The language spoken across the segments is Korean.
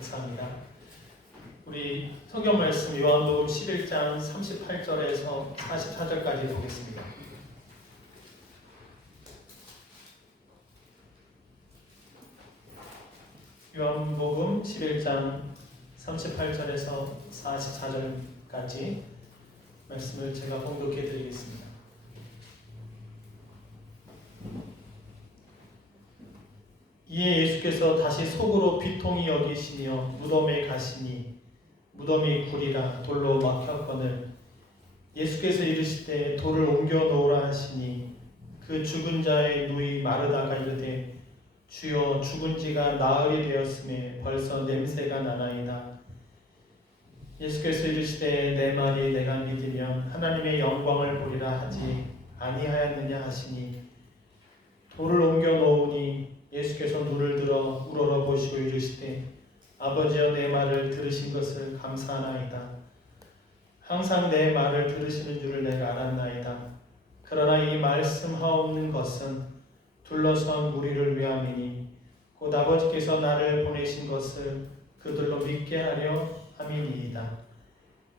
감사합니다. 우리 성경 말씀 요한복음 11장 38절에서 44절까지 보겠습니다. 요한복음 11장 38절에서 44절까지 말씀을 제가 봉독해 드리겠습니다. 이에 예수께서 다시 속으로 비통히 여기시며 무덤에 가시니 무덤이 굴이라 돌로 막혔거늘 예수께서 이르시되 돌을 옮겨 놓으라 하시니 그 죽은 자의 누이 마르다가 이르되 주여 죽은 지가 나흘이 되었음에 벌써 냄새가 나나이다. 예수께서 이르시되 내 말이 내가 믿으면 하나님의 영광을 보리라 하지 아니하였느냐 하시니 돌을 옮겨 놓으니 예수께서 눈을 들어 우러러 보시고 이르시되 아버지여 내 말을 들으신 것을 감사하나이다. 항상 내 말을 들으시는 줄을 내가 알았나이다. 그러나 이 말씀하옵는 것은 둘러선 무리를 위함이니 곧 아버지께서 나를 보내신 것을 그들로 믿게 하려 함이니이다.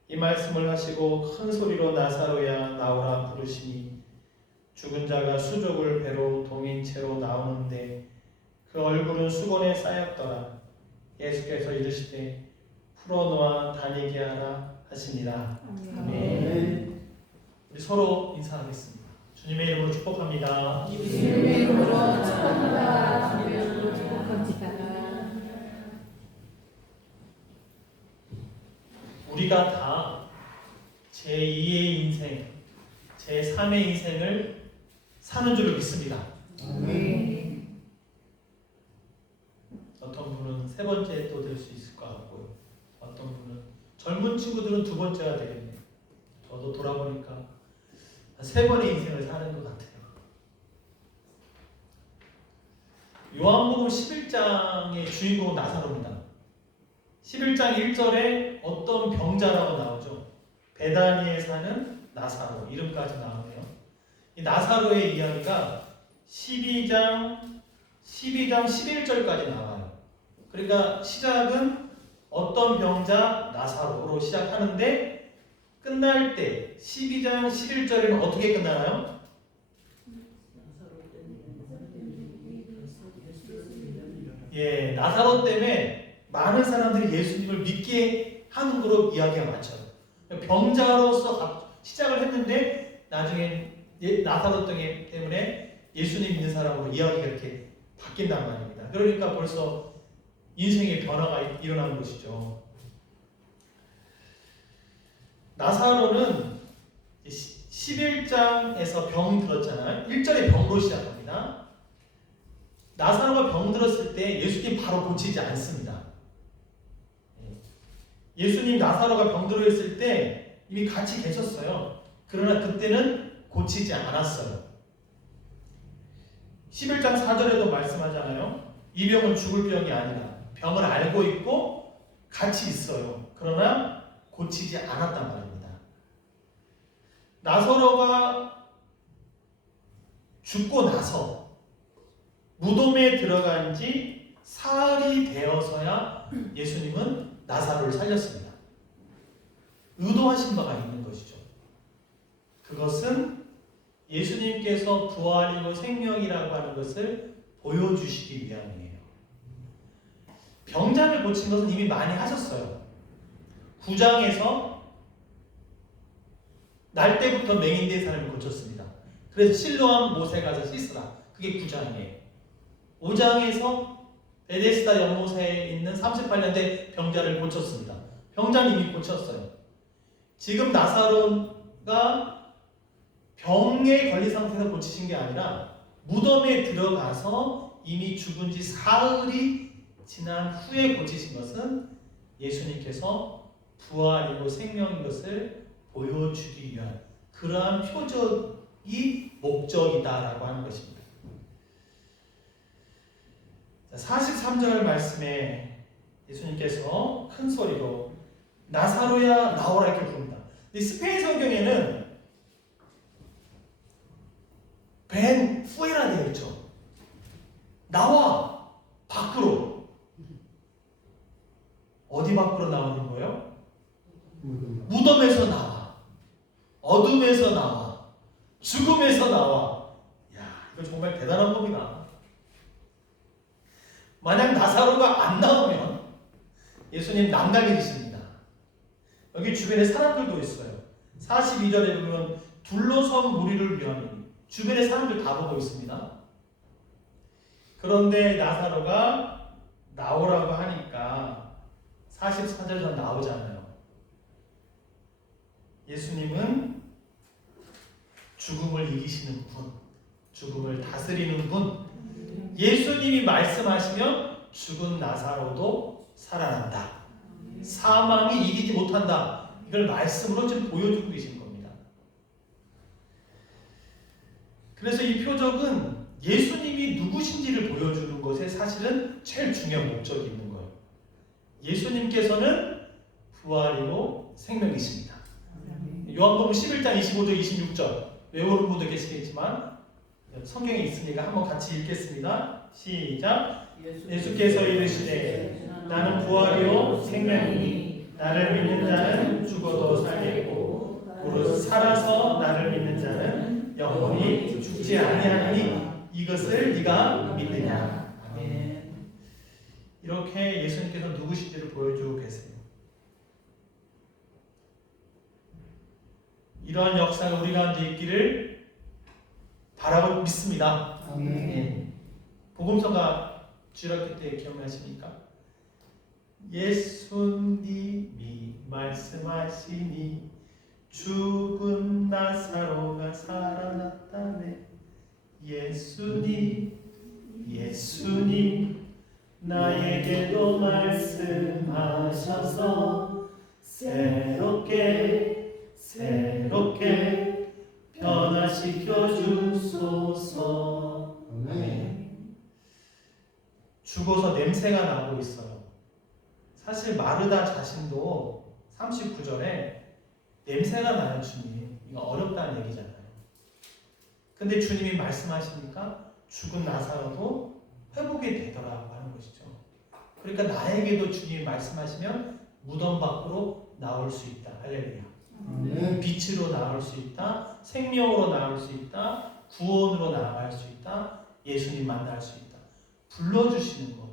이 말씀을 하시고 큰 소리로 나사로야 나오라 부르시니 죽은 자가 수족을 배로 동인 채로 나오는데 그 얼굴은 수건에 쌓였더라. 예수께서 이르시되 풀어놓아 다니게 하라 하시니라. 아멘. 우리 서로 인사하겠습니다. 주님의 이름으로 축복합니다. 주님의 이름으로 축복합니다. 주님의 이름으로 축복합니다. 우리가 다 제2의 인생, 제3의 인생을 사는 줄을 믿습니다. 아멘. 어떤 분은 세 번째 또 될 수 있을 것 같고요. 어떤 분은 젊은 친구들은 두 번째가 되겠네요. 저도 돌아보니까 세 번의 인생을 사는 것 같아요. 요한복음 11장의 주인공은 나사로입니다. 11장 1절에 어떤 병자라고 나오죠. 베다니에 사는 나사로 이름까지 나오네요. 이 나사로의 이야기가 12장 11절까지 나와요. 그러니까 시작은 어떤 병자 나사로로 시작하는데 끝날 때 12장 11절에는 어떻게 끝나나요? 예, 나사로 때문에 많은 사람들이 예수님을 믿게 하는 거로 이야기가 많죠. 병자로서 시작을 했는데 나중에 나사로 때문에 예수님 믿는 사람으로 이야기가 이렇게 바뀐단 말입니다. 그러니까 벌써 인생의 변화가 일어나는 것이죠. 나사로는 11장에서 병 들었잖아요. 1절에 병으로 시작합니다. 나사로가 병 들었을 때 예수님 바로 고치지 않습니다. 예수님 나사로가 병 들어 있을 때 이미 같이 계셨어요. 그러나 그때는 고치지 않았어요. 11장 4절에도 말씀하잖아요. 이 병은 죽을 병이 아니다. 병을 알고 있고 같이 있어요. 그러나 고치지 않았단 말입니다. 나사로가 죽고 나서 무덤에 들어간 지 사흘이 되어서야 예수님은 나사로를 살렸습니다. 의도하신 바가 있는 것이죠. 그것은 예수님께서 부활이고 생명이라고 하는 것을 보여주시기 위함이에요. 병자를 고친 것은 이미 많이 하셨어요. 9장에서 날 때부터 맹인된 사람을 고쳤습니다. 그래서 실로암 못에 가서 씻으라. 그게 9장이에요. 5장에서 베데스다 연못에 있는 38년 병자를 고쳤습니다. 병자는 이미 고쳤어요. 지금 나사로가 병에 걸린 상태에서 고치신 게 아니라 무덤에 들어가서 이미 죽은 지 사흘이 지난 후에 고치신 것은 예수님께서 부활이고 생명인 것을 보여주기 위한 그러한 표적이 목적이다라고 하는 것입니다. 43절 말씀에 예수님께서 큰 소리로 나사로야 나오라 이렇게 부릅니다. 스페인 성경에는 벤 후에라 되어 있죠. 나와 밖으로. 어디 밖으로 나오는 거예요? 무덤에서 나와. 어둠에서 나와. 죽음에서 나와. 야, 이거 정말 대단한 겁니다. 만약 나사로가 안 나오면 예수님 남당해지십니다. 여기 주변에 사람들도 있어요. 42절에 보면 둘러선 무리를 위하니 주변에 사람들 다 보고 있습니다. 그런데 나사로가 나오라고 하니까 44절에서 나오잖아요. 예수님은 죽음을 이기시는 분, 죽음을 다스리는 분, 예수님이 말씀하시면 죽은 나사로도 살아난다. 사망이 이기지 못한다. 이걸 말씀으로 지금 보여주고 계신 겁니다. 그래서 이 표적은 예수님이 누구신지를 보여주는 것에 사실은 제일 중요한 목적이 있는 거예요. 예수님께서는 부활이요 생명이십니다. 요한복음 11장 25절 26절 외우는 분도 계시겠지만 성경에 있으니까 한번 같이 읽겠습니다. 시작. 예수께서 이르시되 나는 부활이요 생명이니 나를 믿는 자는 죽어도 살겠고 오롯 살아서 나를 믿는 자는 영원히 죽지 아니하리니 이것을 네가 믿느냐. 아멘. 이렇게 예수님께서 누구신지를 보여주고 계세요. 이러한 역사가 우리 가운데 있기를 바라고 믿습니다. 아멘. 복음서가 주일학교 때 기억나십니까? 예수님이 말씀하시니 죽은 나사로가 살아났다네. 예수님 나에게도 말씀하셔서 새롭게 변화시켜 주소서. 아멘. 죽어서 냄새가 나고 있어요. 사실 마르다 자신도 39절에 냄새가 나는 주님, 이거 어렵다는 얘기잖아요. 근데 주님이 말씀하시니까 죽은 나사로도 회복이 되더라고 하는 것이죠. 그러니까 나에게도 주님이 말씀하시면 무덤 밖으로 나올 수 있다. 할렐루야. 빛으로 나올 수 있다. 생명으로 나올 수 있다. 구원으로 나아갈 수 있다. 예수님 만날 수 있다. 불러주시는 것.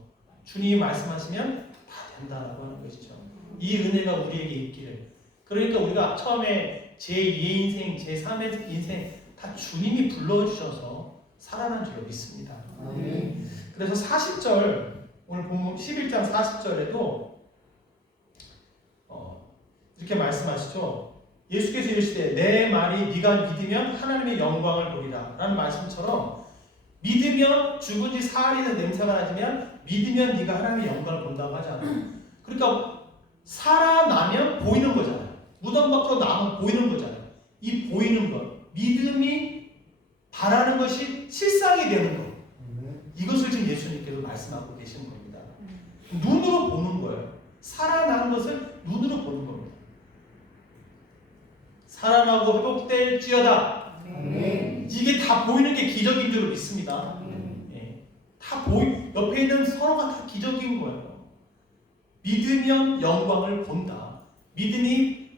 주님이 말씀하시면 다 된다라고 하는 것이죠. 이 은혜가 우리에게 있기를. 그러니까 우리가 처음에 제2의 인생, 제3의 인생 다 주님이 불러주셔서 살아난 줄 믿습니다. 그래서 40절, 오늘 본문 11장 40절에도 이렇게 말씀하시죠. 예수께서 이르시되 내 말이 네가 믿으면 하나님의 영광을 보리라 라는 말씀처럼 믿으면 죽은 지 사흘이 된 냄새가 나지만 믿으면 네가 하나님의 영광을 본다고 하잖아요. 그러니까 살아나면 보이는 거잖아요. 무덤 밖으로 나오면 보이는 거잖아요. 이 보이는 것, 믿음이 바라는 것이 실상이 되는 것, 이것을 지금 예수님께서 말씀하고 계시는 겁니다. 눈으로 보는 거예요. 살아나는 것을 눈으로 보는 겁니다. 살아나고 회복될지어다. 이게 다 보이는 게 기적인 줄 믿습니다. 다 옆에 있는 서로가 다 기적인 거예요. 믿으면 영광을 본다. 믿음이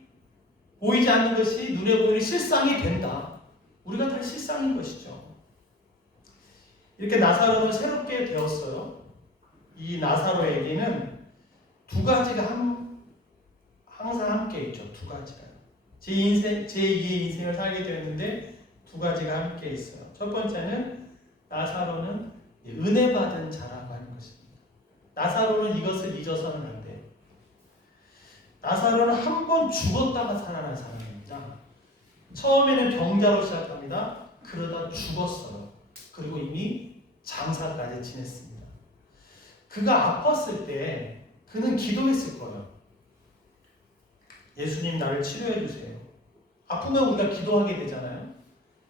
보이지 않는 것이 눈에 보이는 실상이 된다. 우리가 다 실상인 것이죠. 이렇게 나사로는 새롭게 되었어요. 이 나사로에게는 두 가지가 항상 함께 있죠. 두 가지가. 제2의 인생을 살게 되었는데 두 가지가 함께 있어요. 첫 번째는 나사로는 은혜 받은 자라고 하는 것입니다. 나사로는 이것을 잊어서는 안 돼요. 나사로는 한 번 죽었다가 살아난 사람입니다. 처음에는 병자로 시작합니다. 그러다 죽었어요. 그리고 이미 장사까지 지냈습니다. 그가 아팠을 때 그는 기도했을 거예요. 예수님 나를 치료해 주세요. 아프면 우리가 기도하게 되잖아요.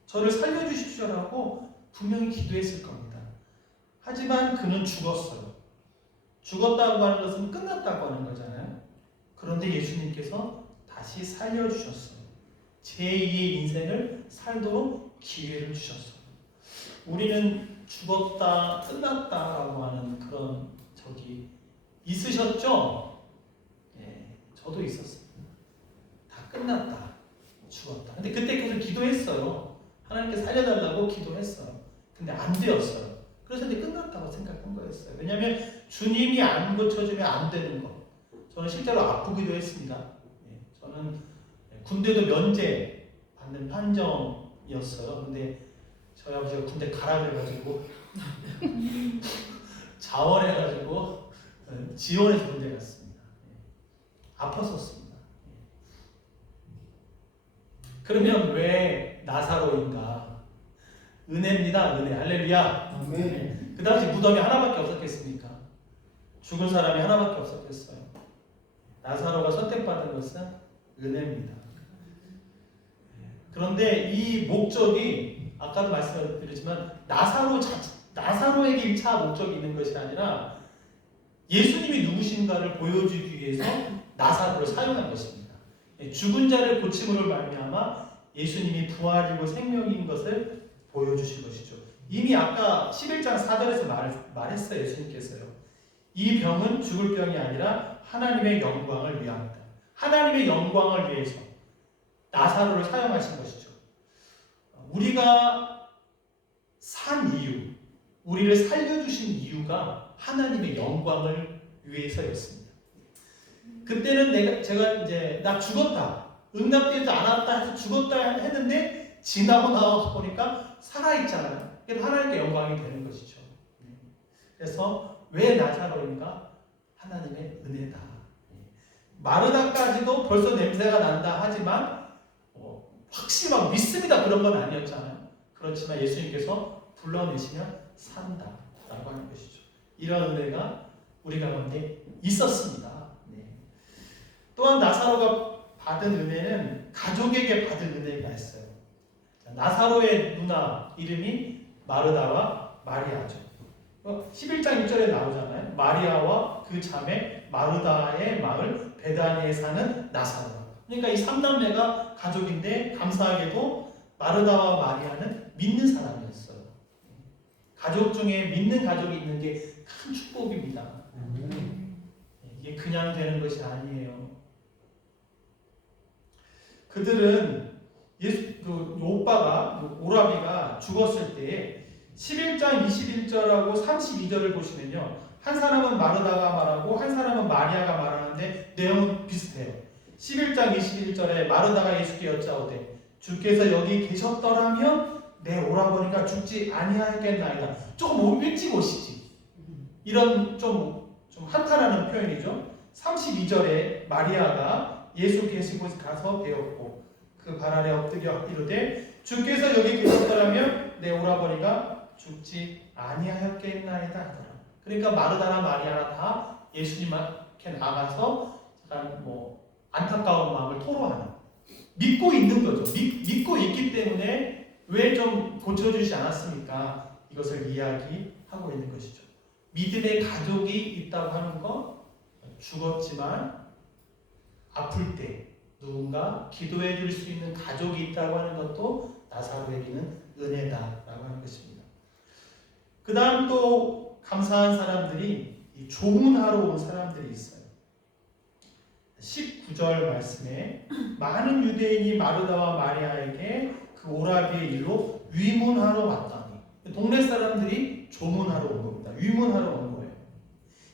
저를 살려주십시오라고 분명히 기도했을 겁니다. 하지만 그는 죽었어요. 죽었다고 하는 것은 끝났다고 하는 거잖아요. 그런데 예수님께서 다시 살려주셨어요. 제2의 인생을 살도록 기회를 주셨어요. 우리는 죽었다, 끝났다라고 하는 그런 적이 있으셨죠? 경우도 있었습니다. 다 끝났다. 죽었다. 근데 그때 계속 기도했어요. 하나님께 살려달라고 기도했어요. 근데 안 되었어요. 그래서 이제 끝났다고 생각한 거였어요. 왜냐하면 주님이 안 고쳐주면 안 되는 것. 저는 실제로 아프기도 했습니다. 저는 군대도 면제 받는 판정이었어요. 근데 저희 아버지가 군대 가라 그래가지고 자원해가지고 지원해서 군대 갔습니다. 아팠었습니다. 그러면 왜 나사로인가? 은혜입니다. 은혜. 할렐루야. 아멘. 그 당시 무덤이 하나밖에 없었겠습니까? 죽은 사람이 하나밖에 없었겠어요. 나사로가 선택받은 것은 은혜입니다. 그런데 이 목적이 아까도 말씀드렸지만 나사로에게 1차 목적이 있는 것이 아니라 예수님이 누구신가를 보여주기 위해서 나사로를 사용한 것입니다. 죽은 자를 고침으로 말미암아 예수님이 부활이고 생명인 것을 보여주신 것이죠. 이미 아까 11장 4절에서 말했어요. 예수님께서요. 이 병은 죽을 병이 아니라 하나님의 영광을 위함이다. 하나님의 영광을 위해서 나사로를 사용하신 것이죠. 우리가 산 이유, 우리를 살려주신 이유가 하나님의 영광을 위해서였습니다. 그때는 제가 이제 나 죽었다, 응답되지 않았다 해서 죽었다 했는데 지나고 나와서 보니까 살아있잖아요. 그래서 하나님께 영광이 되는 것이죠. 그래서 왜 나사로인가? 하나님의 은혜다. 마르다까지도 벌써 냄새가 난다 하지만 확실히 막 믿습니다 그런 건 아니었잖아요. 그렇지만 예수님께서 불러내시면 산다라고 하는 것이죠. 이런 은혜가 우리 가운데 있었습니다. 또한 나사로가 받은 은혜는 가족에게 받은 은혜가 있어요. 나사로의 누나 이름이 마르다와 마리아죠. 11장 6절에 나오잖아요. 마리아와 그 자매 마르다의 마을 베다니에 사는 나사로. 그러니까 이 3남매가 가족인데 감사하게도 마르다와 마리아는 믿는 사람이었어요. 가족 중에 믿는 가족이 있는 게 큰 축복입니다. 이게 그냥 되는 것이 아니에요. 그들은 오라비가 죽었을 때 11장 21절하고 32절을 보시면요. 한 사람은 마르다가 말하고 한 사람은 마리아가 말하는데 내용은 비슷해요. 11장 21절에 마르다가 예수께 여짜오되 주께서 여기 계셨더라면 내 오라버니가 죽지 아니하였겠나이다. 조금 일찍 오시지. 이런 좀 한탄하는 표현이죠. 32절에 마리아가 예수 계신 곳에 가서 배웠고 그 발 아래 엎드려 이르되 주께서 여기 계셨더라면 내 오라버니가 죽지 아니하였겠나이다 하더라. 그러니까 마르다나 마리아나 다 예수님 앞에 나가서 약간 안타까운 마음을 토로하는, 믿고 있는 거죠. 믿고 있기 때문에 왜 좀 고쳐주지 않았습니까? 이것을 이야기하고 있는 것이죠. 믿음의 가족이 있다고 하는 건 죽었지만 아플 때 누군가 기도해 줄 수 있는 가족이 있다고 하는 것도 나사로에게는 은혜다라고 하는 것입니다. 그 다음 또 감사한 사람들이 조문하러 온 사람들이 있어요. 19절 말씀에 많은 유대인이 마르다와 마리아에게 그 오라비의 일로 위문하러 왔다니, 동네 사람들이 조문하러 온 겁니다. 위문하러 온 거예요.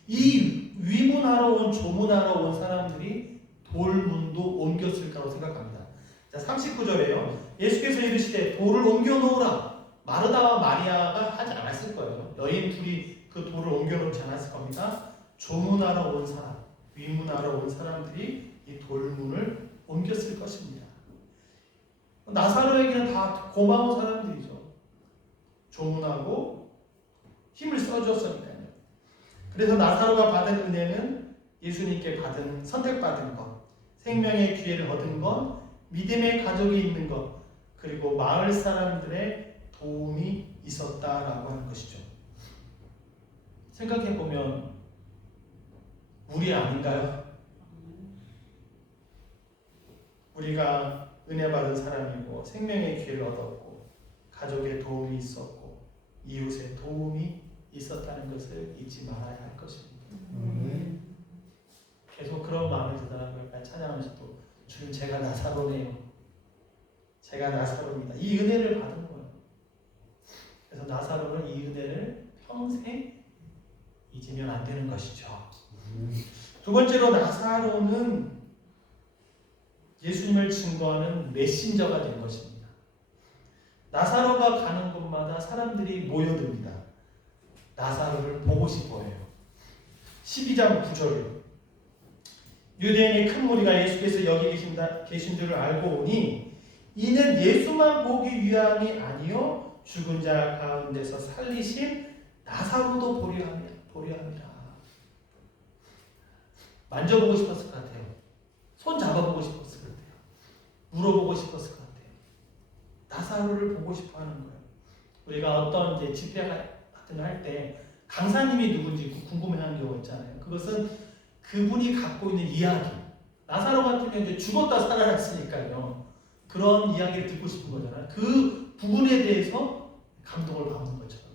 이 위문하러 온 조문하러 온 사람들이 돌문도 옮겼을 거라고 생각합니다. 자, 39절에요. 예수께서 이르시되 돌을 옮겨 놓으라. 마르다와 마리아가 하지 않았을 거예요. 여인 둘이 그 돌을 옮겨 놓지 않았을 겁니다. 조문하러 온 사람, 위문하러 온 사람들이 이 돌문을 옮겼을 것입니다. 나사로에게는 다 고마운 사람들이죠. 조문하고 힘을 써줬으니까요. 그래서 나사로가 받은 은혜는 예수님께 받은 선택받은 것, 생명의 기회를 얻은 것, 믿음의 가족이 있는 것, 그리고 마을 사람들의 도움이 있었다라고 하는 것이죠. 생각해보면 우리 아닌가요? 우리가 은혜 받은 사람이고 생명의 기회를 얻었고 가족의 도움이 있었고 이웃의 도움이 있었다는 것을 잊지 말아야 할 것입니다. 계속 그런 마음을 마음이 드더라고요. 찬양하면서도 주님 제가 나사로네요. 제가 나사로입니다. 이 은혜를 받은 거예요. 그래서 나사로는 이 은혜를 평생 잊으면 안 되는 것이죠. 두 번째로 나사로는 예수님을 증거하는 메신저가 된 것입니다. 나사로가 가는 곳마다 사람들이 모여듭니다. 나사로를 보고 싶어해요. 12장 9절에 유대인의 큰 무리가 예수께서 여기 계신 줄을 알고 오니 이는 예수만 보기 위함이 아니요 죽은 자 가운데서 살리신 나사로도 보려 함이라. 만져보고 싶었을 것 같아요. 손 잡아보고 싶었을 것 같아요. 물어보고 싶었을 것 같아요. 나사로를 보고 싶어하는 거예요. 우리가 어떤 이제 집회 같은 거 할 때 강사님이 누군지 궁금해하는 경우가 있잖아요. 그것은 그분이 갖고 있는 이야기. 나사로 같은 경우는 이제 죽었다 살아났으니까요. 그런 이야기를 듣고 싶은 거잖아요. 그 부분에 대해서 감동을 받는 것처럼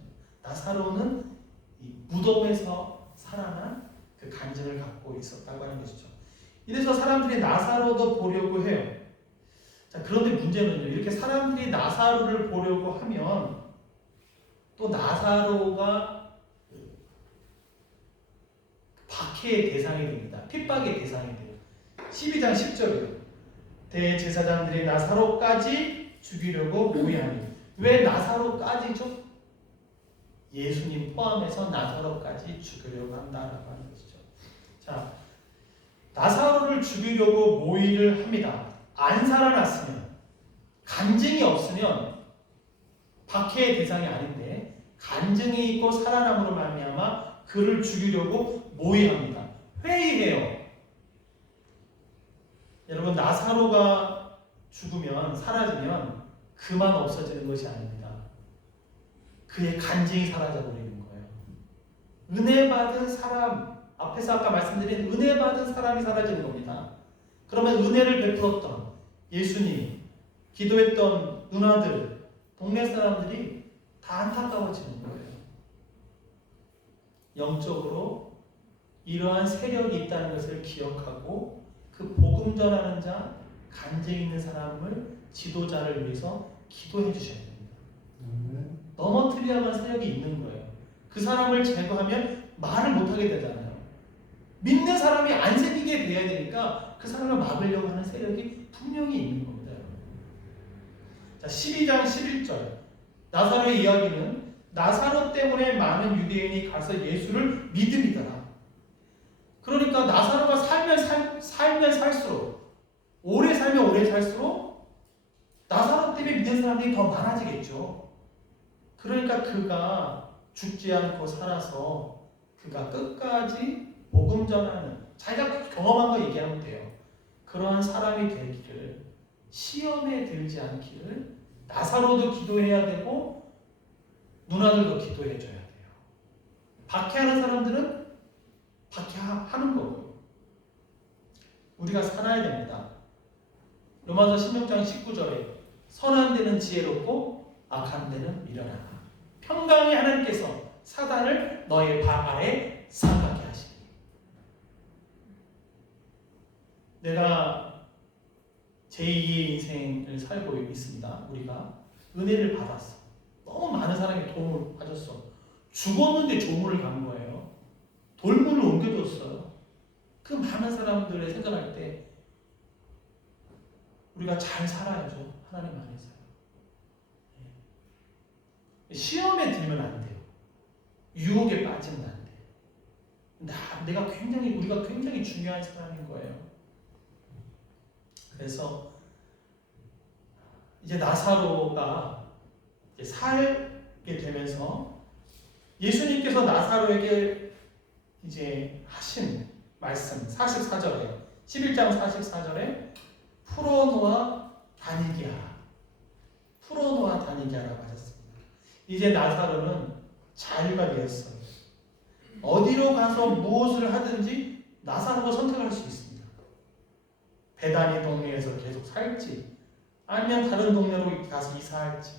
나사로는 이 무덤에서 살아난 그 간증을 갖고 있었다고 하는 것이죠. 이래서 사람들이 나사로도 보려고 해요. 자, 그런데 문제는요. 이렇게 사람들이 나사로를 보려고 하면 또 나사로가 박해의 대상이 됩니다. 핍박의 대상이 돼요. 12장 10절이에요. 대제사장들이 나사로까지 죽이려고 모의하니. 왜 나사로까지죠? 예수님 포함해서 나사로까지 죽이려고 한다라고 하는 것이죠. 자, 나사로를 죽이려고 모의를 합니다. 안 살아났으면, 간증이 없으면 박해의 대상이 아닌데 간증이 있고 살아남으로 말미암아 그를 죽이려고 모의합니다. 회의해요. 여러분, 나사로가 죽으면, 사라지면 그만 없어지는 것이 아닙니다. 그의 간증이 사라져버리는 거예요. 은혜 받은 사람, 앞에서 아까 말씀드린 은혜 받은 사람이 사라지는 겁니다. 그러면 은혜를 베풀었던 예수님, 기도했던 누나들, 동네 사람들이 다 안타까워지는 거예요. 영적으로 이러한 세력이 있다는 것을 기억하고 그 복음 전하는 자, 간증 있는 사람을 지도자를 위해서 기도해 주셔야 됩니다. 넘어뜨려야만 세력이 있는 거예요. 그 사람을 제거하면 말을 못하게 되잖아요. 믿는 사람이 안 생기게 돼야 되니까 그 사람을 막으려고 하는 세력이 분명히 있는 겁니다. 자, 12장 11절 나사로의 이야기는 나사로 때문에 많은 유대인이 가서 예수를 믿음이더라. 그러니까 나사로가 살면 살수록, 오래 살면 오래 살수록 나사로 때문에 믿는 사람들이 더 많아지겠죠. 그러니까 그가 죽지 않고 살아서 그가 끝까지 복음 전하는, 자기가 경험한 거 얘기하면 돼요. 그러한 사람이 되기를, 시험에 들지 않기를 나사로도 기도해야 되고 누나들도 기도해 줘야 돼요. 박해하는 사람들은 박해하는 거고요. 우리가 살아야 됩니다. 로마서 16장 19절에 선한 데는 지혜롭고 악한 데는 미련하다. 평강의 하나님께서 사단을 너의 발 아래 삼가게 하시니. 내가 제2의 인생을 살고 있습니다. 우리가 은혜를 받았어. 너무 많은 사람이 도움을 받았어. 죽었는데 조문을 간 거예요. 돌문을 옮겨줬어요. 그 많은 사람들을 생각할 때 우리가 잘 살아야죠. 하나님 안에서요. 시험에 들면 안 돼요. 유혹에 빠지면 안 돼요. 우리가 굉장히 중요한 사람인 거예요. 그래서 이제 나사로가 이제 살게 되면서 예수님께서 나사로에게 이제 하신 말씀 44절에 11장 44절에 풀어놓아 다니게 하라. 풀어놓아 다니게 하라고 하셨습니다. 이제 나사로는 자유가 되었어요. 어디로 가서 무엇을 하든지 나사로가 선택할 수 있습니다. 베다니 동네에서 계속 살지, 아니면 다른 동네로 가서 이사할지,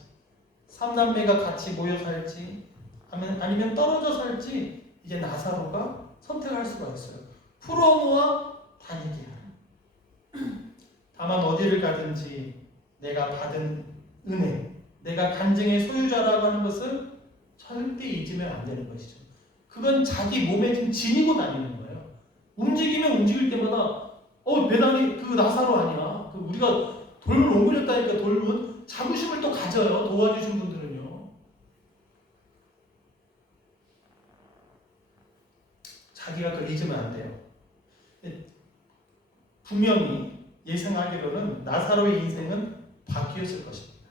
삼남매가 같이 모여 살지, 아니면 떨어져 살지, 이제 나사로가 선택할 수가 있어요. 풀어놓아 다니게 하라. 어디를 가든지 내가 받은 은혜, 내가 간증의 소유자라고 하는 것을 절대 잊으면 안 되는 것이죠. 그건 자기 몸에 지금 지니고 다니는 거예요. 움직이면 움직일 때마다 배당이 그 나사로 아니야. 그 우리가 돌을 옮겨졌다니까 돌은 자부심을 또 가져요. 도와주신 분들은요. 자기가 그걸 잊으면 안 돼요. 분명히 예상하기로는 나사로의 인생은 바뀌었을 것입니다.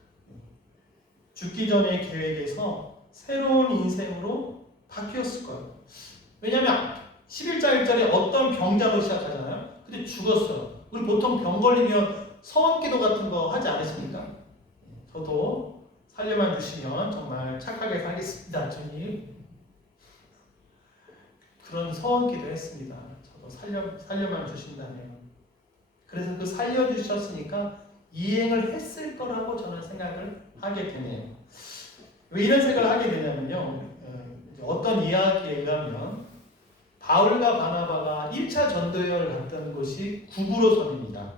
죽기 전의 계획에서 새로운 인생으로 바뀌었을 거예요. 왜냐하면 11장 1절에 어떤 병자로 시작하잖아요. 근데 죽었어요. 우리 보통 병 걸리면 서원기도 같은 거 하지 않으십니까? 저도 살려만 주시면 정말 착하게 살겠습니다, 주님. 그런 서원기도 했습니다. 저도 살려만 주신다면. 그래서 그 살려주셨으니까 이행을 했을 거라고 저는 생각을 하게 되네요. 왜 이런 생각을 하게 되냐면요. 어떤 이야기에 의하면 바울과 바나바가 1차 전도여행을 갔던 곳이 구브로 섬입니다.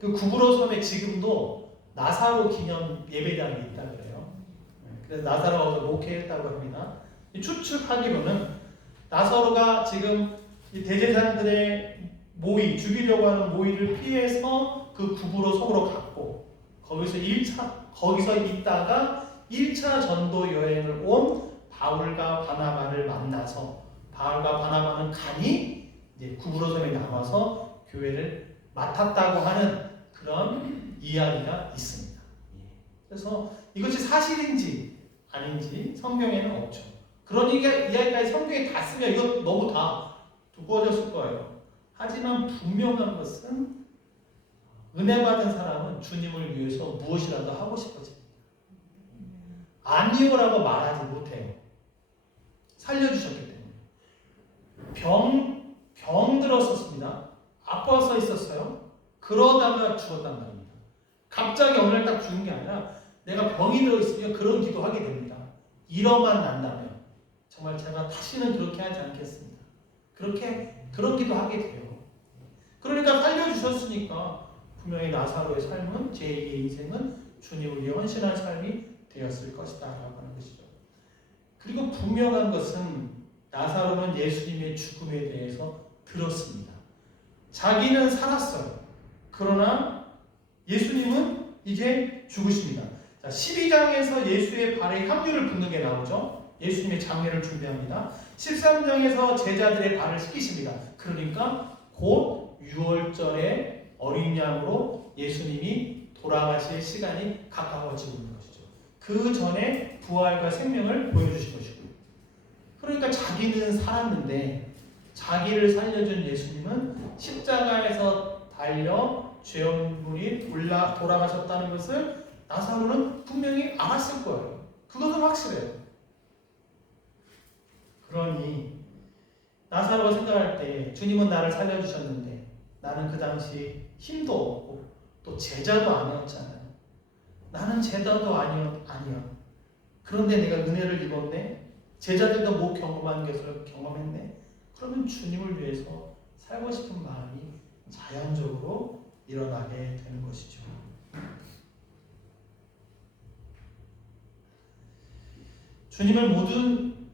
그 구브로 섬에 지금도 나사로 기념 예배당이 있다 그래요. 그래서 나사로가 거기서 목회했다고 합니다. 추측하기로는 나사로가 지금 이 대제사장들의 모의, 죽이려고 하는 모의를 피해서 그 구브로 섬으로 갔고 거기서 있다가 1차 전도 여행을 온 바울과 바나바를 만나서 바울과 바나바는 간이 이제 구브로 섬에 남아서 교회를 맡았다고 하는 그런 이야기가 있습니다. 그래서 이것이 사실인지 아닌지 성경에는 없죠. 그런 이야기까지 성경에 다 쓰면 이거 너무 다 두꺼워졌을 거예요. 하지만 분명한 것은 은혜 받은 사람은 주님을 위해서 무엇이라도 하고 싶어집니다. 아니오라고 말하지 못해요. 살려주셨기 때문에. 병 들었었습니다. 아파서 있었어요. 그러다가 죽었단 말입니다. 갑자기 어느 날 딱 죽은 게 아니라 내가 병이 들어있으면 그런 기도하게 됩니다. 일어만 난다면 정말 제가 다시는 그렇게 하지 않겠습니다. 그런 기도하게 돼요. 그러니까 살려주셨으니까 분명히 나사로의 삶은 제2의 인생은 주님을 위해 헌신한 삶이 되었을 것이다 라고 하는 것이죠. 그리고 분명한 것은 나사로는 예수님의 죽음에 대해서 들었습니다. 자기는 살았어요. 그러나 예수님은 이제 죽으십니다. 자, 12장에서 예수의 발에 향유를 붓는 게 나오죠. 예수님의 장례를 준비합니다. 13장에서 제자들의 발을 씻기십니다. 그러니까 곧 6월절에 어린 양으로 예수님이 돌아가실 시간이 가까워지고 있는 것이죠. 그 전에 부활과 생명을 보여주신 것이고요. 그러니까 자기는 살았는데 자기를 살려준 예수님은 십자가에서 달려 죄업물이 돌아가셨다는 것을 나사로는 분명히 알았을 거예요. 그것은 확실해요. 그러니 나사로가 생각할 때 주님은 나를 살려주셨는데 나는 그 당시 힘도 없고 또 제자도 아니었잖아요. 나는 제자도 아니야. 그런데 내가 은혜를 입었네. 제자들도 못 경험한 것을 경험했네. 그러면 주님을 위해서 살고 싶은 마음이 자연적으로 일어나게 되는 것이죠.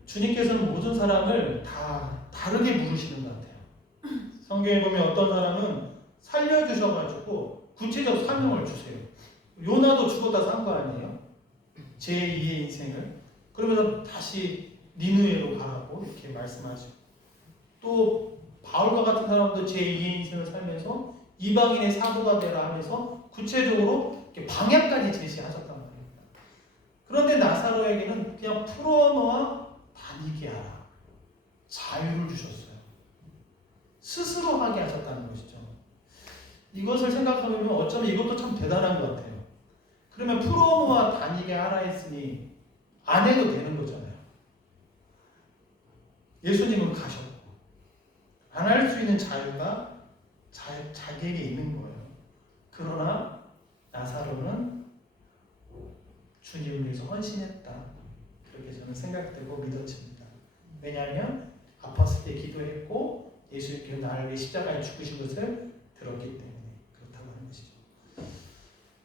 주님께서는 모든 사람을 다 다르게 부르시는 것 같아요. 성경에 보면 어떤 사람은 살려주셔가지고 구체적 사명을 주세요. 요나도 죽었다 산 거 아니에요? 제2의 인생을. 그러면서 다시 니느웨로 가라고 이렇게 말씀하시고, 또 바울과 같은 사람도 제2의 인생을 살면서 이방인의 사도가 되라 하면서 구체적으로 이렇게 방향까지 제시하셨단 말입니다. 그런데 나사로에게는 그냥 풀어놓아 다니게 하라. 자유를 주셨어요. 스스로 하게 하셨다는 것이죠. 이것을 생각하면 어쩌면 이것도 참 대단한 것 같아요. 그러면 풀어놓아 다니게 하라 했으니 안 해도 되는 거잖아요. 예수님은 가셨고 안 할 수 있는 자유가 자기에게 있는 거예요. 그러나 나사로는 주님을 위해서 헌신했다. 그렇게 저는 생각되고 믿어집니다. 왜냐하면 아팠을 때 기도했고 예수님께서 나를 위해 십자가에 죽으신 것을 들었기 때문에 그렇다고 하는 것이죠.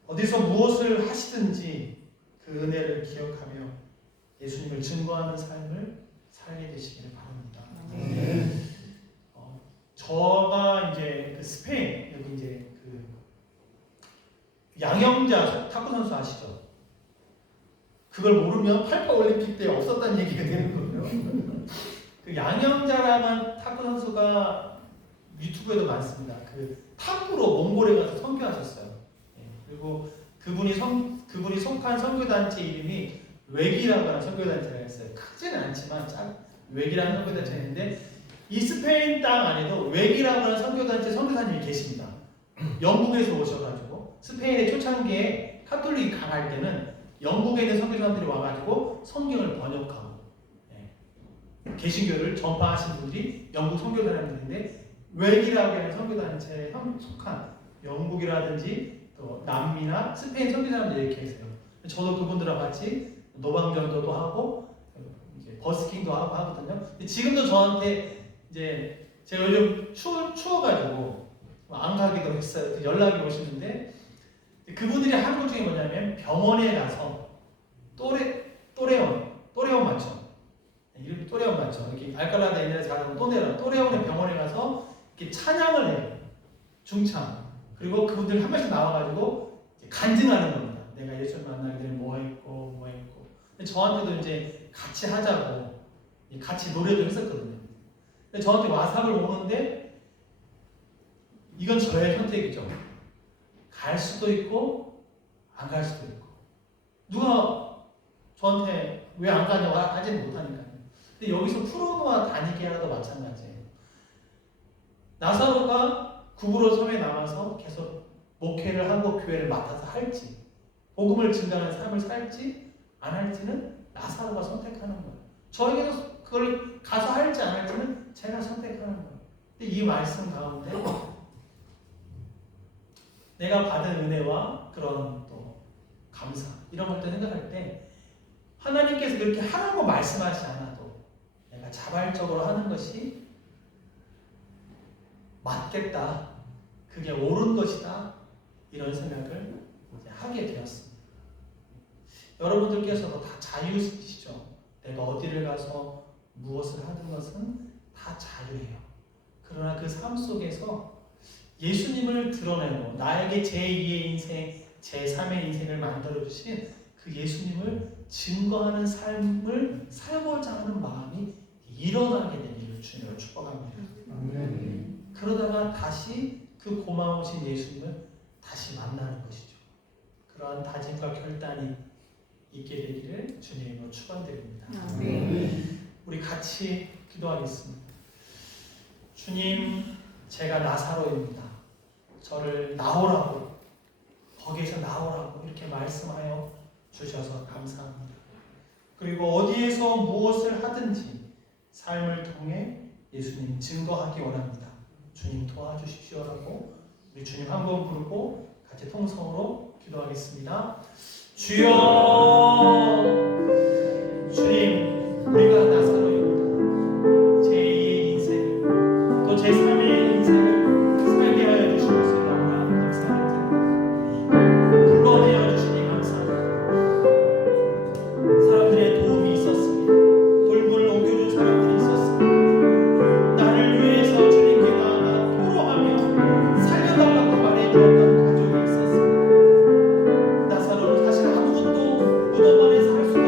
어디서 무엇을 하시든지 그 은혜를 기억하며 예수님을 증거하는 삶을 살게 되시기를 바랍니다. 저가 이제 그 스페인 여기 이제 그 양영자 탁구 선수 아시죠? 그걸 모르면 88 올림픽 때 없었다는 얘기가 되는 거예요. 그 양영자라는 탁구 선수가 유튜브에도 많습니다. 그 탁구로 몽골에 가서 선교하셨어요. 그리고 그분이 속한 선교단체 이름이 웩이라고 하는 선교단체가 있어요. 크지는 않지만 웩이라는 선교단체가 있는데 이 스페인 땅 안에도 웩이라고 하는 선교단체 선교사님이 계십니다. 영국에서 오셔가지고 스페인의 초창기에 카톨릭이 강할 때는 영국에 있는 선교사들이 와가지고 성경을 번역하고 개신교를 전파하신 분들이 영국 선교사님들인데 웩이라고 하는 선교단체에 속한 영국이라든지 또 남미나 스페인 선교사님들이 이렇게 계세요. 저도 그분들과 같이 노방전도도 하고 이제 버스킹도 하고 하거든요. 근데 지금도 저한테 이제 제가 요즘 추워가지고 안 가기도 했어요. 연락이 오시는데 그분들이 하는 것 중에 뭐냐면 병원에 가서 또레온 맞죠? 이름이 또레온 맞죠? 이렇게 알칼라데 옛날에 잘하는 또레온의 병원에 가서 이렇게 찬양을 해요. 중창. 그리고 그분들 한 번씩 나와가지고 간증하는 겁니다. 내가 예수를 만나기 전에 뭐 했고. 근데 저한테도 이제 같이 하자고 같이 노래도 했었거든요. 근데 저한테 와삽을 오는데 이건 저의 선택이죠. 갈 수도 있고 안 갈 수도 있고 누가 저한테 왜 안 가냐고 하지는 못하니까요. 근데 여기서 프로노와 다니게라도 마찬가지예요. 나사로가 구부로 섬에 나와서 계속 목회를 하고 교회를 맡아서 할지 복음을 증가하는 삶을 살지 안 할지는 나사로가 선택하는 거예요. 저에게도 그걸 가서 할지 안 할지는 제가 선택하는 거예요. 근데 이 말씀 가운데 내가 받은 은혜와 그런 또 감사 이런 것들 생각할 때 하나님께서 그렇게 하라고 말씀하지 않아도 내가 자발적으로 하는 것이 맞겠다. 그게 옳은 것이다. 이런 생각을 하게 되었습니다. 여러분들께서도 다 자유시죠. 내가 어디를 가서 무엇을 하는 것은 다 자유예요. 그러나 그 삶 속에서 예수님을 드러내고 나에게 제2의 인생, 제3의 인생을 만들어주신 그 예수님을 증거하는 삶을 살고자 하는 마음이 일어나게 되기를 주님으로 축복합니다. 그러다가 다시 그 고마우신 예수님을 다시 만나는 것이죠. 그러한 다짐과 결단이 있게 되기를 주님으로 축원드립니다. 우리 같이 기도하겠습니다. 주님, 제가 나사로입니다. 저를 나오라고, 거기에서 나오라고 이렇게 말씀하여 주셔서 감사합니다. 그리고 어디에서 무엇을 하든지 삶을 통해 예수님 증거하기 원합니다. 주님 도와주십시오라고 우리 주님 한 번 부르고 같이 통성으로 기도하겠습니다. 주여, 주님, 우리가 나사로입니다. 제2의 인생, 또 제3의 인생을 살게 하여 주신 것을 너무나 감사합니다. 불러내어 주시니 감사합니다. 사람들의 도움이 있었습니다. 돌을 옮겨준 사람들이 있었습니다. 나를 위해서 주님께 나아가 토로하며 살려달라고 말해주었던 가족이 있었습니다. 나사로는 사실 아무것도 무덤 안에서 할 수가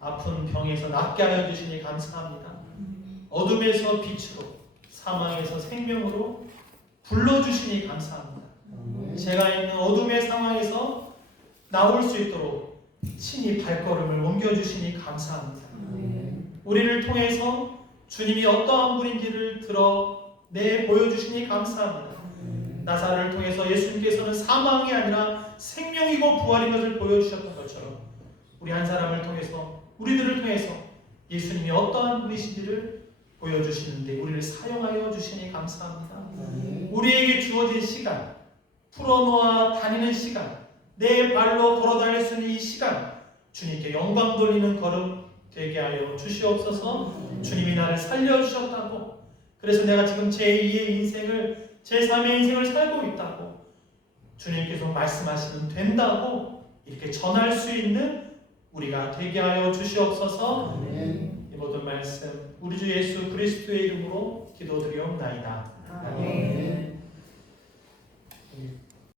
아픈 병에서 낫게 하여 주시니 감사합니다. 어둠에서 빛으로, 사망에서 생명으로 불러주시니 감사합니다. 제가 있는 어둠의 상황에서 나올 수 있도록 친히 발걸음을 옮겨주시니 감사합니다. 우리를 통해서 주님이 어떠한 분인지를 드러내 보여주시니 감사합니다. 나사로를 통해서 예수님께서는 사망이 아니라 생명이고 부활인 것을 보여주셨던 것처럼 우리 한 사람을 통해서, 우리들을 통해서 예수님이 어떠한 분이신지를 보여주시는데 우리를 사용하여 주시니 감사합니다. 우리에게 주어진 시간, 풀어놓아 다니는 시간, 내 발로 걸어다닐 수 있는 이 시간, 주님께 영광 돌리는 걸음 되게 하여 주시옵소서. 주님이 나를 살려주셨다고, 그래서 내가 지금 제2의 인생을, 제3의 인생을 살고 있다고 주님께서 말씀하시면 된다고 이렇게 전할 수 있는 우리가 되게 하여 주시옵소서. 이 모든 말씀 우리 주 예수 그리스도의 이름으로 기도드리옵나이다. 아멘.